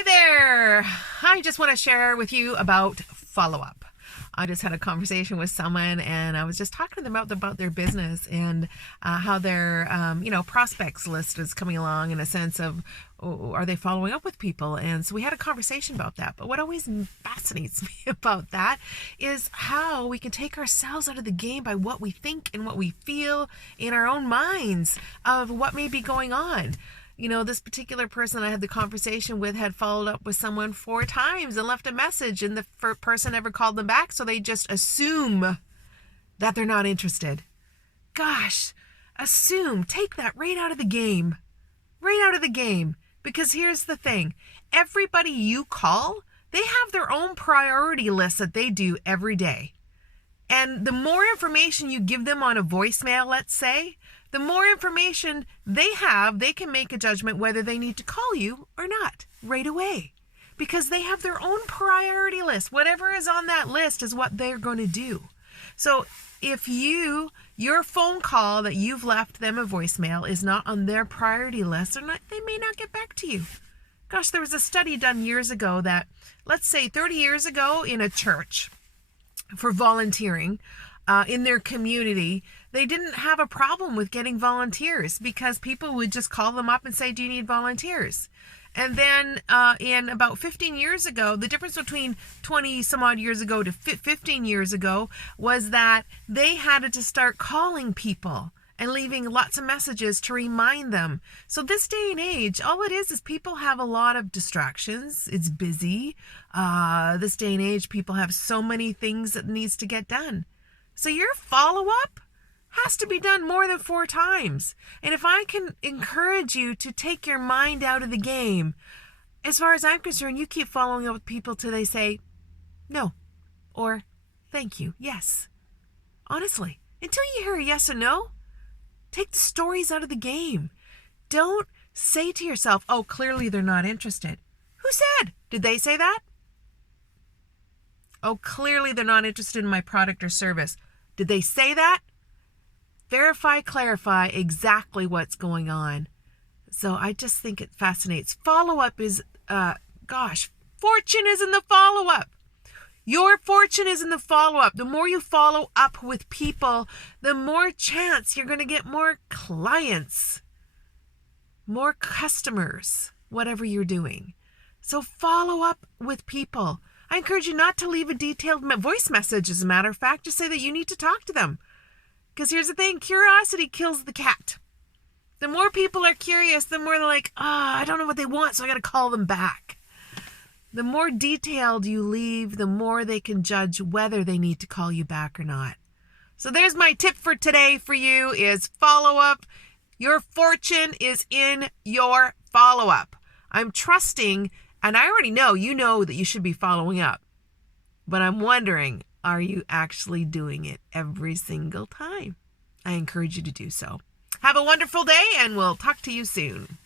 Hi there. I just want to share with you about follow-up. I just had a conversation with someone and I was just talking to them about their business and how their prospects list is coming along in a sense of, are they following up with people? And so we had a conversation about that. But what always fascinates me about that is how we can take ourselves out of the game by what we think and what we feel in our own minds of what may be going on. This particular person I had the conversation with had followed up with someone 4 times and left a message, and the person never called them back, so they just assume that they're not interested. Gosh, take that right out of the game. Right out of the game. Because here's the thing. Everybody you call, they have their own priority list that they do every day. And the more information you give them on a voicemail, let's say, the more information they have, they can make a judgment whether they need to call you or not right away. Because they have their own priority list. Whatever is on that list is what they're going to do. So if your phone call that you've left them a voicemail is not on their priority list, they may not get back to you. Gosh, there was a study done years ago that, let's say 30 years ago in a church for volunteering in their community, they didn't have a problem with getting volunteers because people would just call them up and say, do you need volunteers? And then in about 15 years ago, the difference between 20 some odd years ago to 15 years ago was that they had to start calling people and leaving lots of messages to remind them. So this day and age, all it is people have a lot of distractions. It's busy. This day and age, people have so many things that needs to get done. So your follow-up has to be done more than 4 times. And if I can encourage you to take your mind out of the game, as far as I'm concerned, you keep following up with people till they say no or thank you, yes. Honestly, until you hear a yes or no, take the stories out of the game. Don't say to yourself, oh, clearly they're not interested. Who said? Did they say that? Oh, clearly they're not interested in my product or service. Did they say that? Verify, clarify exactly what's going on. So I just think it fascinates. Follow-up is, fortune is in the follow-up. Your fortune is in the follow-up. The more you follow up with people, the more chance you're going to get more clients, more customers, whatever you're doing. So follow up with people. I encourage you not to leave a detailed voice message, as a matter of fact. Just say that you need to talk to them. Because here's the thing, curiosity kills the cat. The more people are curious, the more they're like, I don't know what they want, so I got to call them back. The more detailed you leave, the more they can judge whether they need to call you back or not. So there's my tip for today for you is follow up. Your fortune is in your follow up. I'm trusting, and I already know you know that you should be following up. But I'm wondering, are you actually doing it every single time? I encourage you to do so. Have a wonderful day, and we'll talk to you soon.